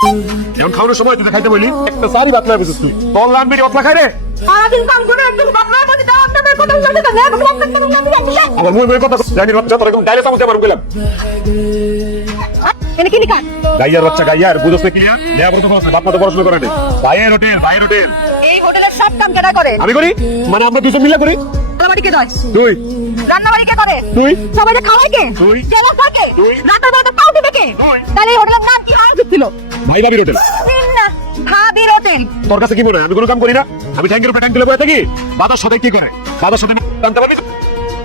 এখন খাওয়ানোর সময় তুই খাইতে বলি একটা সারি বাতলা বেশিস তুই তোর লাম্বি বাতলা খাই রে সারাদিন কাম করে একদম বাপমার মধ্যে দাও আপনাদের কথা শুনতে তো আমার মুই কথা জানি বাচ্চা তোর একদম ডাইরেক্ট আমাকে মারুম গেলাম এনে কি লিখান গাইয়ার বাচ্চা গাইয়ার বুঝছ না ক্লিয়ার লেয়া বড় কথা বাপ মা তো পড়াশোনা করে না বাইরের হোটেল এই হোটেলের সব কাম কেডা করে আমি করি মানে আমরা দুজন মিলে করি রান্নাবাড়ি কে দেয় তুই রান্নাবাড়ি কে করে তুই সবাই যে খাওয়ায় কে তুই কেলা থাকে তুই রাতের বেলাতে পাও দিবে কে তুই তাহলে এই হোটেলের নাম কি হওয়া উচিত ছিল ভাই ভাবির হোটেল না ভাবির হোটেল তোর কাছে কি মনে হয় আমি কোনো কাম করি না আমি ট্যাঙ্কের উপরে ট্যাঙ্ক তুলে বসে থাকি বাতার সাথে কি করে বাতার সাথে জানতে পারবি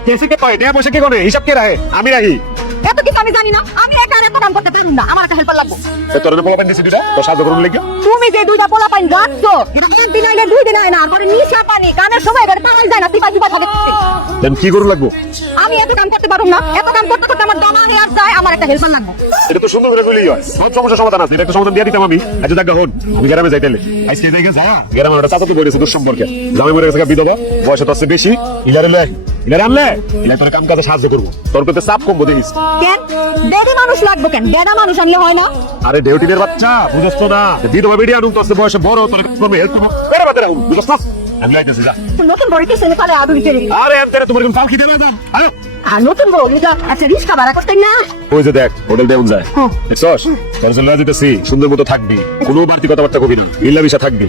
কেসি কে পায় পয়সা কে করে হিসাব কে রাখে আমি রাখি এত কিছু আমি জানি না আমি একা এত কাম করতে পারি না আমার একটা হেল্পার লাগবে তোর পোলা পানি দিছি দুটা তোর সাহায্য করুন লেগে তুমি যে দুইটা পোলা পাইন রাখছো এটা একদিন আইলে দুই দিন আয় না আর পরে নিশা পানি গানের সময় এবারে পাওয়াই যায় না সিপা সিপা থাকে দেন কি করুন লাগবো আমি এত কাম করতে পারবো না এত কাম করতে করতে আমার দমা হেয়ার যায় আমার একটা হেল্পার লাগবে এটা তো সুন্দর করে কইলেই হয় সব সমস্যার সমাধান আছে এটা একটা সমাধান দিয়ে দিতাম আমি আজ দেখা হন আমি গ্রামে যাইতেলে আজকে যাই গ্রামে একটা চাচা তো বলেছে দূর সম্পর্কে জামাই মরে গেছে বিধবা বয়স তো আছে বেশি ইলারে আনলে ইলা তোর কাম কাজে সাহায্য করবো তোর প্রতি চাপ কমবো দেখিস কেন বেডি মানুষ লাগবে কেন বেডা মানুষ আনলে হয় না আরে ডেউটিনের বাচ্চা বুঝছ তো না বিধবা বেরিয়ে আনুন তো আছে বয়সে বড় তোর কমে হেল্প করবো বেড়ে বাদে রাখুন বুঝছ না আমি লাইতেছি যা নতুন বড়ি কি ছেলে পালে আদুরি চলে আরে আমি তোমার কোন ফাল খিদে না দাম আরে আর নতুন বড়ি যা আচ্ছা রিস্কা ভাড়া করতে না ওই যে দেখ হোটেল দেউন যায় দেখছস তোর জন্য যেতেছি সুন্দর মতো থাকবি কোনো বাড়তি কথাবার্তা কবি না মিল্লা মিশা থাকবি